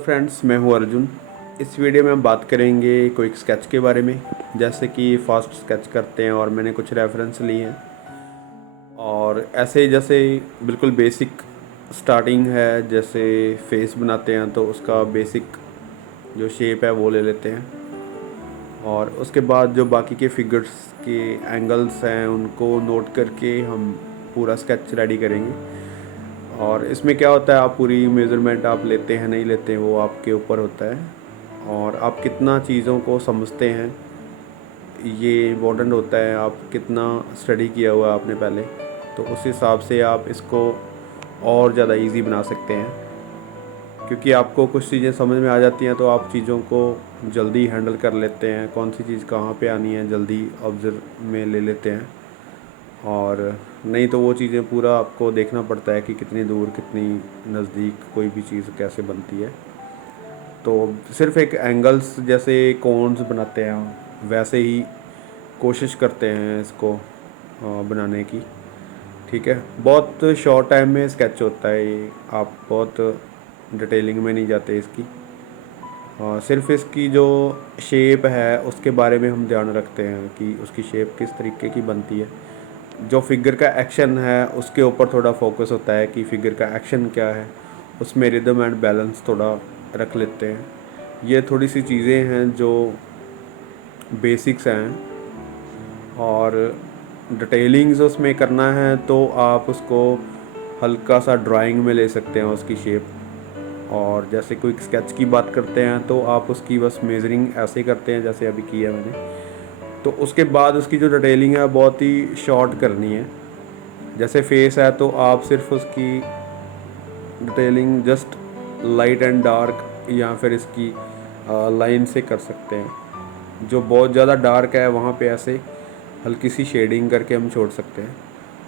Friends, मैं हूं अर्जुन। इस वीडियो में हम बात करेंगे क्विक स्केच के बारे में, जैसे कि फास्ट स्केच करते हैं और मैंने कुछ रेफरेंस लिए हैं। और ऐसे जैसे बिल्कुल बेसिक स्टार्टिंग है, जैसे फेस बनाते हैं तो उसका बेसिक जो शेप है वो ले लेते हैं, और उसके बाद जो बाकी के फिगर्स के एंगल्स हैं उनको नोट करके हम पूरा स्केच रेडी करेंगे। और इसमें क्या होता है, आप पूरी मेज़रमेंट आप लेते हैं नहीं लेते हैं वो आपके ऊपर होता है, और आप कितना चीज़ों को समझते हैं ये इम्पोर्टेंट होता है। आप कितना स्टडी किया हुआ है आपने पहले, तो उस हिसाब से आप इसको और ज़्यादा इजी बना सकते हैं, क्योंकि आपको कुछ चीज़ें समझ में आ जाती हैं तो आप चीज़ों को जल्दी हैंडल कर लेते हैं। कौन सी चीज़ कहाँ पे आनी है जल्दी ऑब्जर्व में ले लेते हैं, और नहीं तो वो चीज़ें पूरा आपको देखना पड़ता है कि कितनी दूर कितनी नज़दीक कोई भी चीज़ कैसे बनती है। तो सिर्फ एक एंगल्स जैसे कोन्स बनाते हैं वैसे ही कोशिश करते हैं इसको बनाने की। ठीक है, बहुत शॉर्ट टाइम में स्केच होता है ये, आप बहुत डिटेलिंग में नहीं जाते इसकी। सिर्फ इसकी जो शेप है उसके बारे में हम ध्यान रखते हैं कि उसकी शेप किस तरीके की बनती है। जो फिगर का एक्शन है उसके ऊपर थोड़ा फोकस होता है कि फिगर का एक्शन क्या है, उसमें रिदम एंड बैलेंस थोड़ा रख लेते हैं। ये थोड़ी सी चीज़ें हैं जो बेसिक्स हैं, और डिटेलिंग्स उसमें करना है तो आप उसको हल्का सा ड्राइंग में ले सकते हैं उसकी शेप। और जैसे कोई स्केच की बात करते हैं तो आप उसकी बस मेजरिंग ऐसे करते हैं जैसे अभी किया मैंने। तो उसके बाद उसकी जो डिटेलिंग है बहुत ही शॉर्ट करनी है। जैसे फेस है तो आप सिर्फ उसकी detailing just light and dark या फिर इसकी लाइन से कर सकते हैं। जो बहुत ज़्यादा डार्क है वहाँ पे ऐसे हल्की सी शेडिंग करके हम छोड़ सकते हैं।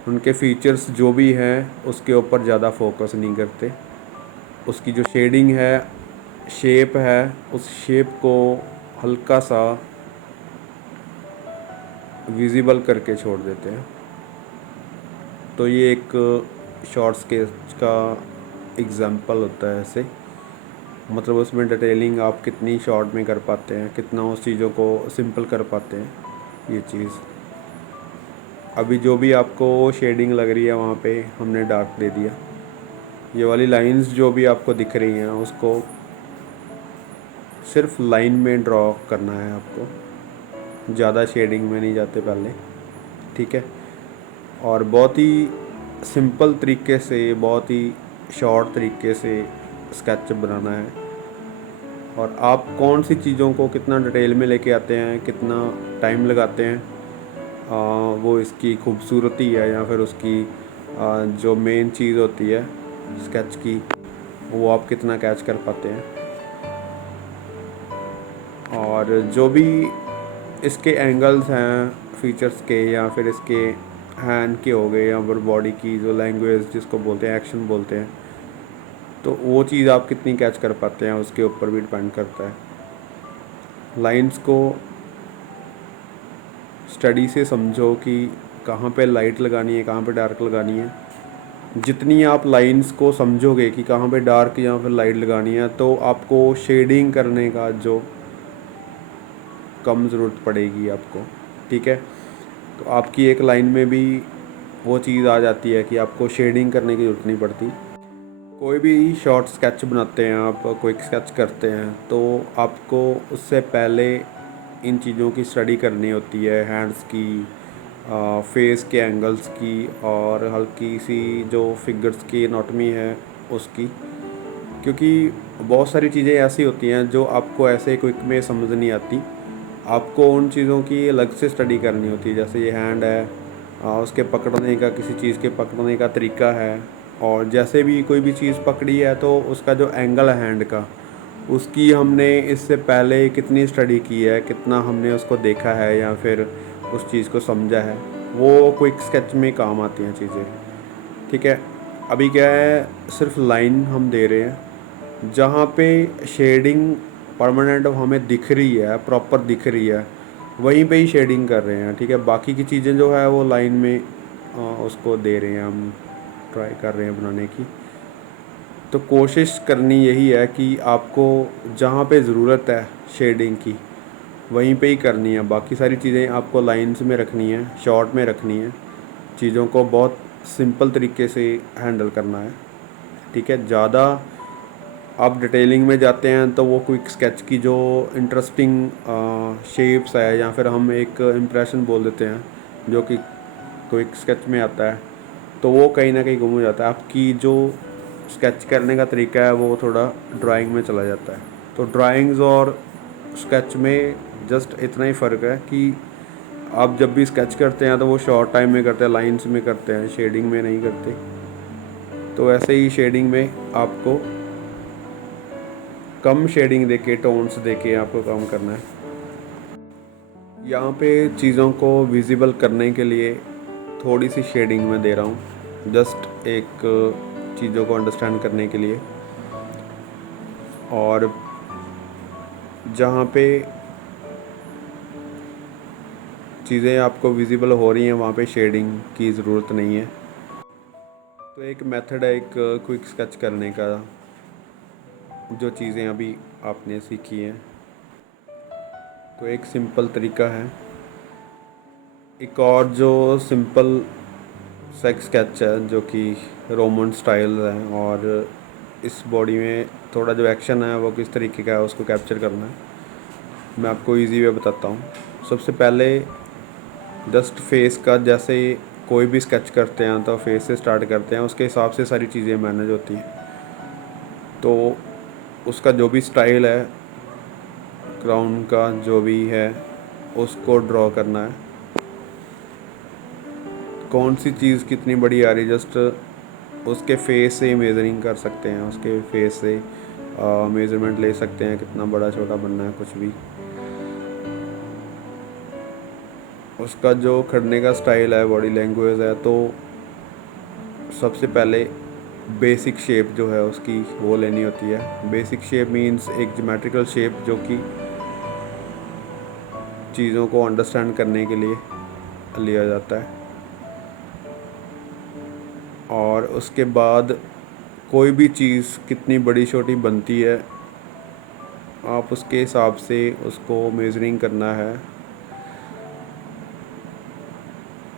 उनके फीचर्स जो भी हैं उसके ऊपर ज़्यादा फोकस नहीं करते। उसकी जो शेडिंग है, शेप है, उस शेप को हल्का सा विजिबल करके छोड़ देते हैं। तो ये एक शॉर्ट स्केच का एग्जांपल होता है ऐसे। मतलब उसमें डिटेलिंग आप कितनी शॉर्ट में कर पाते हैं, कितना उस चीज़ों को सिंपल कर पाते हैं, ये चीज़। अभी जो भी आपको शेडिंग लग रही है वहाँ पे हमने डार्क दे दिया। ये वाली लाइंस जो भी आपको दिख रही हैं उसको सिर्फ लाइन में ड्रॉ करना है आपको, ज़्यादा शेडिंग में नहीं जाते पहले। ठीक है, और बहुत ही सिंपल तरीके से, बहुत ही शॉर्ट तरीके से स्केच बनाना है। और आप कौन सी चीज़ों को कितना डिटेल में लेके आते हैं, कितना टाइम लगाते हैं, वो इसकी खूबसूरती है, या फिर उसकी जो मेन चीज़ होती है स्केच की, वो आप कितना कैच कर पाते हैं। और जो भी इसके एंगल्स हैं फीचर्स के, या फिर इसके हैंड के हो गए, या फिर बॉडी की जो लैंग्वेज जिसको बोलते हैं, एक्शन बोलते हैं, तो वो चीज़ आप कितनी कैच कर पाते हैं उसके ऊपर भी डिपेंड करता है। लाइंस को स्टडी से समझो कि कहाँ पे लाइट लगानी है, कहाँ पे डार्क लगानी है। जितनी आप लाइंस को समझोगे कि कहाँ पे डार्क या फिर लाइट लगानी है, तो आपको शेडिंग करने का जो कम ज़रूरत पड़ेगी आपको। ठीक है, तो आपकी एक लाइन में भी वो चीज़ आ जाती है कि आपको शेडिंग करने की ज़रूरत नहीं पड़ती। कोई भी शॉर्ट स्केच बनाते हैं आप, क्विक स्केच करते हैं, तो आपको उससे पहले इन चीज़ों की स्टडी करनी होती है, हैंड्स की, फेस के एंगल्स की, और हल्की सी जो फिगर्स की एनाटॉमी है उसकी। क्योंकि बहुत सारी चीज़ें ऐसी होती हैं जो आपको ऐसे क्विक में समझ नहीं आती, आपको उन चीज़ों की अलग से स्टडी करनी होती है। जैसे ये हैंड है, उसके पकड़ने का, किसी चीज़ के पकड़ने का तरीका है, और जैसे भी कोई भी चीज़ पकड़ी है तो उसका जो एंगल है हैंड का, उसकी हमने इससे पहले कितनी स्टडी की है, कितना हमने उसको देखा है या फिर उस चीज़ को समझा है, वो क्विक स्केच में काम आती हैं चीज़ें। ठीक है, अभी क्या है, सिर्फ लाइन हम दे रहे हैं, जहाँ पे शेडिंग परमानेंट हमें दिख रही है, प्रॉपर दिख रही है, वहीं पे ही शेडिंग कर रहे हैं। ठीक है, बाकी की चीज़ें जो है वो लाइन में उसको दे रहे हैं, हम ट्राई कर रहे हैं बनाने की। तो कोशिश करनी यही है कि आपको जहाँ पे ज़रूरत है शेडिंग की वहीं पे ही करनी है। बाकी सारी चीज़ें आपको लाइंस में रखनी है, शॉर्ट में रखनी है। चीज़ों को बहुत सिंपल तरीके से हैंडल करना है, ठीक है। ज़्यादा आप डिटेलिंग में जाते हैं तो वो क्विक स्केच की जो इंटरेस्टिंग शेप्स है या फिर हम एक इम्प्रेशन बोल देते हैं जो कि क्विक स्केच में आता है, तो वो कहीं ना कहीं गुम हो जाता है। आपकी जो स्केच करने का तरीका है वो थोड़ा ड्राइंग में चला जाता है। तो ड्राइंग्स और स्केच में जस्ट इतना ही फ़र्क है कि आप जब भी स्केच करते हैं तो वो शॉर्ट टाइम में करते हैं, लाइंस में करते हैं, शेडिंग में नहीं करते। तो ऐसे ही शेडिंग में आपको कम शेडिंग देके, टोन्स देके आपको काम करना है। यहाँ पे चीज़ों को विजिबल करने के लिए थोड़ी सी शेडिंग में दे रहा हूँ, जस्ट एक चीज़ों को अंडरस्टैंड करने के लिए। और जहाँ पे चीज़ें आपको विजिबल हो रही हैं वहाँ पे शेडिंग की ज़रूरत नहीं है। तो एक मेथड है एक क्विक स्केच करने का, जो चीज़ें अभी आपने सीखी हैं। तो एक सिंपल तरीका है, एक और जो सिंपल सेक्स स्केच है जो कि रोमन स्टाइल है, और इस बॉडी में थोड़ा जो एक्शन है वो किस तरीके का है उसको कैप्चर करना है। मैं आपको इजी वे बताता हूँ। सबसे पहले जस्ट फेस का, जैसे कोई भी स्केच करते हैं तो फेस से स्टार्ट करते हैं, उसके हिसाब से सारी चीज़ें मैनेज होती हैं। तो उसका जो भी स्टाइल है, क्राउन का जो भी है, उसको ड्रॉ करना है। कौन सी चीज़ कितनी बड़ी आ रही, जस्ट उसके फेस से मेजरिंग कर सकते हैं, उसके फेस से मेज़रमेंट ले सकते हैं, कितना बड़ा छोटा बनना है, कुछ भी। उसका जो खड़ने का स्टाइल है, बॉडी लैंग्वेज है, तो सबसे पहले बेसिक शेप जो है उसकी वो लेनी होती है। बेसिक शेप मींस एक ज्योमेट्रिकल शेप जो कि चीज़ों को अंडरस्टैंड करने के लिए लिया जाता है। और उसके बाद कोई भी चीज़ कितनी बड़ी छोटी बनती है, आप उसके हिसाब से उसको मेजरिंग करना है।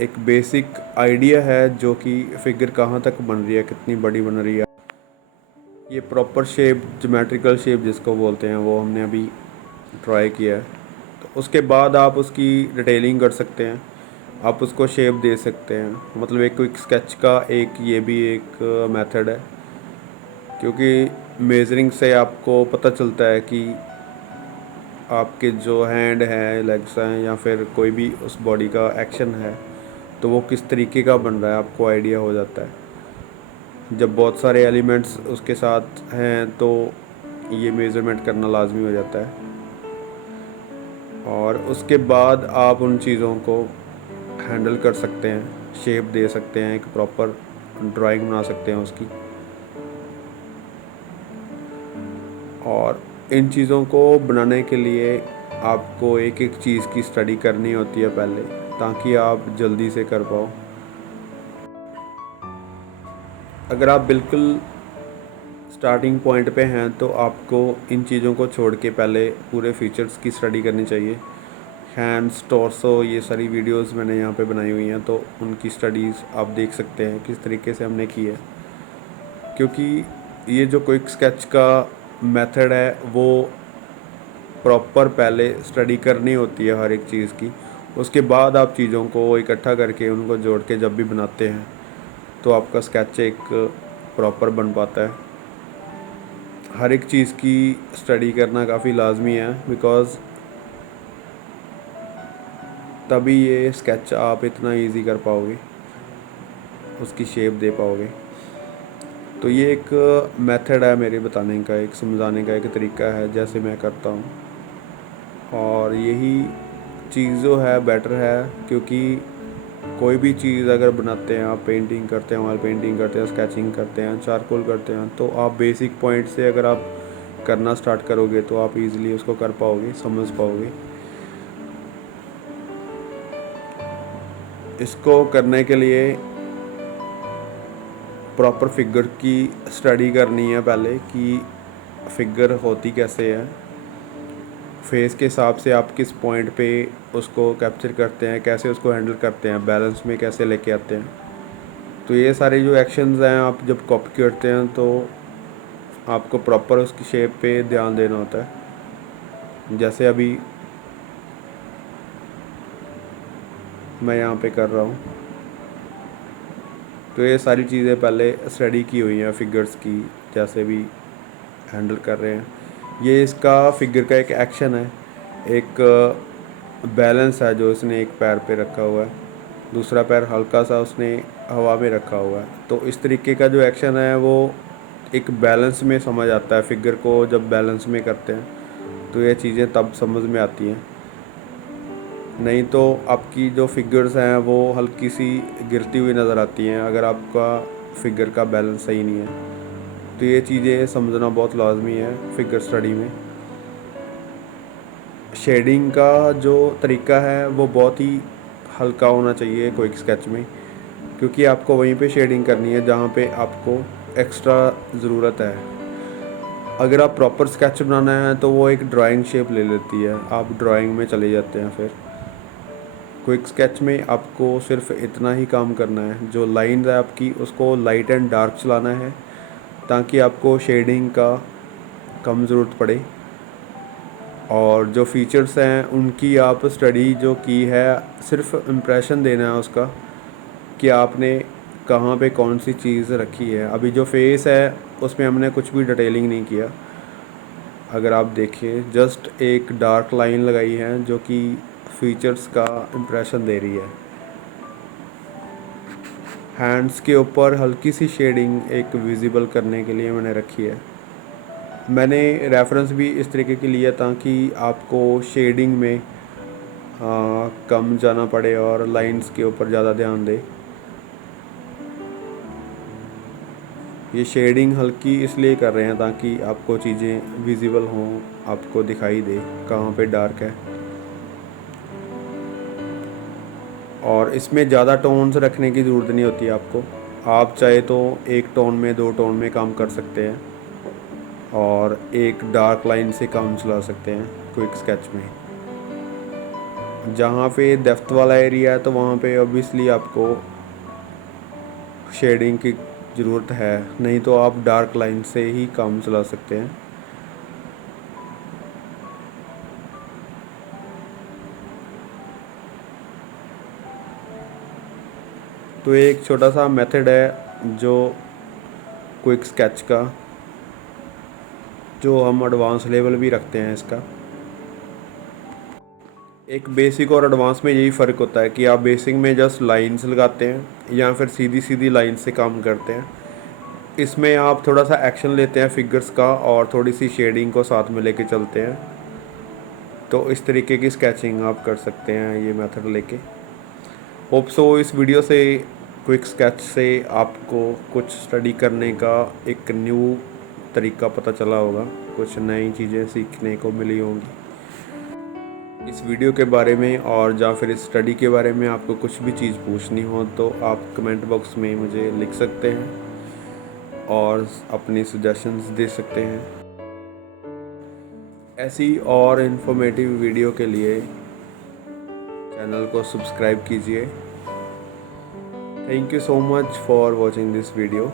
एक बेसिक आइडिया है जो कि फिगर कहाँ तक बन रही है, कितनी बड़ी बन रही है। ये प्रॉपर शेप, ज्योमेट्रिकल शेप जिसको बोलते हैं, वो हमने अभी ट्राई किया है। तो उसके बाद आप उसकी डिटेलिंग कर सकते हैं, आप उसको शेप दे सकते हैं। मतलब एक क्विक स्केच का एक ये भी एक मेथड है, क्योंकि मेजरिंग से आपको पता चलता है कि आपके जो हैंड है, लेग्स हैं, या फिर कोई भी उस बॉडी का एक्शन है, तो वो किस तरीके का बन रहा है, आपको आइडिया हो जाता है। जब बहुत सारे एलिमेंट्स उसके साथ हैं तो ये मेज़रमेंट करना लाजमी हो जाता है। और उसके बाद आप उन चीज़ों को हैंडल कर सकते हैं, शेप दे सकते हैं, एक प्रॉपर ड्राइंग बना सकते हैं उसकी। और इन चीज़ों को बनाने के लिए आपको एक एक चीज़ की स्टडी करनी होती है पहले, ताकि आप जल्दी से कर पाओ। अगर आप बिल्कुल स्टार्टिंग पॉइंट पे हैं तो आपको इन चीज़ों को छोड़ के पहले पूरे फीचर्स की स्टडी करनी चाहिए। हैंड्स, टॉर्सो, ये सारी वीडियोस मैंने यहाँ पे बनाई हुई हैं, तो उनकी स्टडीज़ आप देख सकते हैं किस तरीके से हमने की है। क्योंकि ये जो क्विक स्केच का मेथड है वो प्रॉपर पहले स्टडी करनी होती है हर एक चीज़ की। उसके बाद आप चीज़ों को इकट्ठा करके उनको जोड़ के जब भी बनाते हैं तो आपका स्केच एक प्रॉपर बन पाता है। हर एक चीज़ की स्टडी करना काफ़ी लाजमी है, बिकॉज़ तभी ये स्केच आप इतना इजी कर पाओगे, उसकी शेप दे पाओगे। तो ये एक मेथड है मेरे बताने का, एक समझाने का एक तरीका है जैसे मैं करता हूँ। और यही चीज़ जो है बेटर है, क्योंकि कोई भी चीज़ अगर बनाते हैं, आप पेंटिंग करते हैं, ऑयल पेंटिंग करते हैं, स्केचिंग करते हैं, चारकोल करते हैं, तो आप बेसिक पॉइंट से अगर आप करना स्टार्ट करोगे तो आप इजीली उसको कर पाओगे, समझ पाओगे। इसको करने के लिए प्रॉपर फिगर की स्टडी करनी है पहले कि फिगर होती कैसे है, फेस के हिसाब से आप किस पॉइंट पे उसको कैप्चर करते हैं, कैसे उसको हैंडल करते हैं, बैलेंस में कैसे लेके आते हैं। तो ये सारे जो एक्शंस हैं आप जब कॉपी करते हैं तो आपको प्रॉपर उसकी शेप पे ध्यान देना होता है। जैसे अभी मैं यहाँ पे कर रहा हूँ, तो ये सारी चीज़ें पहले स्टडी की हुई हैं फिगर्स की, जैसे भी हैंडल कर रहे हैं। ये इसका फिगर का एक एक्शन है, एक बैलेंस है जो इसने एक पैर पे रखा हुआ है, दूसरा पैर हल्का सा उसने हवा में रखा हुआ है। तो इस तरीके का जो एक्शन है वो एक बैलेंस में समझ आता है। फिगर को जब बैलेंस में करते हैं तो ये चीज़ें तब समझ में आती हैं, नहीं तो आपकी जो फिगर्स हैं वो हल्की सी गिरती हुई नज़र आती हैं अगर आपका फिगर का बैलेंस सही नहीं है। तो ये चीज़ें समझना बहुत लाजमी है फिगर स्टडी में। शेडिंग का जो तरीका है वो बहुत ही हल्का होना चाहिए क्विक स्केच में, क्योंकि आपको वहीं पे शेडिंग करनी है जहाँ पे आपको एक्स्ट्रा ज़रूरत है। अगर आप प्रॉपर स्केच बनाना है तो वो एक ड्राइंग शेप ले लेती है, आप ड्राइंग में चले जाते हैं। फिर क्विक स्केच में आपको सिर्फ इतना ही काम करना है, जो लाइंस है आपकी उसको लाइट एंड डार्क चलाना है ताकि आपको शेडिंग का कम ज़रूरत पड़े। और जो फीचर्स हैं उनकी आप स्टडी जो की है, सिर्फ इम्प्रेशन देना है उसका कि आपने कहाँ पे कौन सी चीज़ रखी है। अभी जो फेस है उसमें हमने कुछ भी डिटेलिंग नहीं किया। अगर आप देखिए जस्ट एक डार्क लाइन लगाई है जो कि फीचर्स का इम्प्रेशन दे रही है। हैंड्स के ऊपर हल्की सी शेडिंग एक विजिबल करने के लिए मैंने रखी है। मैंने रेफरेंस भी इस तरीके की लिया ताकि आपको शेडिंग में कम जाना पड़े और लाइंस के ऊपर ज़्यादा ध्यान दे। ये शेडिंग हल्की इसलिए कर रहे हैं ताकि आपको चीज़ें विजिबल हों, आपको दिखाई दे कहाँ पे डार्क है। और इसमें ज़्यादा टोन्स रखने की ज़रूरत नहीं होती आपको, आप चाहे तो एक टोन में, दो टोन में काम कर सकते हैं और एक डार्क लाइन से काम चला सकते हैं क्विक स्केच में। जहाँ पे डेप्थ वाला एरिया है तो वहाँ पे ऑब्वियसली आपको शेडिंग की ज़रूरत है, नहीं तो आप डार्क लाइन से ही काम चला सकते हैं। तो एक छोटा सा मेथड है जो क्विक स्केच का, जो हम एडवांस लेवल भी रखते हैं इसका। एक बेसिक और एडवांस में यही फ़र्क होता है कि आप बेसिक में जस्ट लाइंस लगाते हैं या फिर सीधी सीधी लाइन से काम करते हैं। इसमें आप थोड़ा सा एक्शन लेते हैं फिगर्स का और थोड़ी सी शेडिंग को साथ में लेके चलते हैं। तो इस तरीके की स्केचिंग आप कर सकते हैं ये मेथड लेके। होप सो इस वीडियो से, क्विक स्केच से आपको कुछ स्टडी करने का एक न्यू तरीका पता चला होगा, कुछ नई चीज़ें सीखने को मिली होंगी। इस वीडियो के बारे में और या फिर इस स्टडी के बारे में आपको कुछ भी चीज़ पूछनी हो तो आप कमेंट बॉक्स में मुझे लिख सकते हैं और अपनी सजेशंस दे सकते हैं। ऐसी और इन्फॉर्मेटिव वीडियो के लिए चैनल को सब्सक्राइब कीजिए। Thank you so much for watching this video.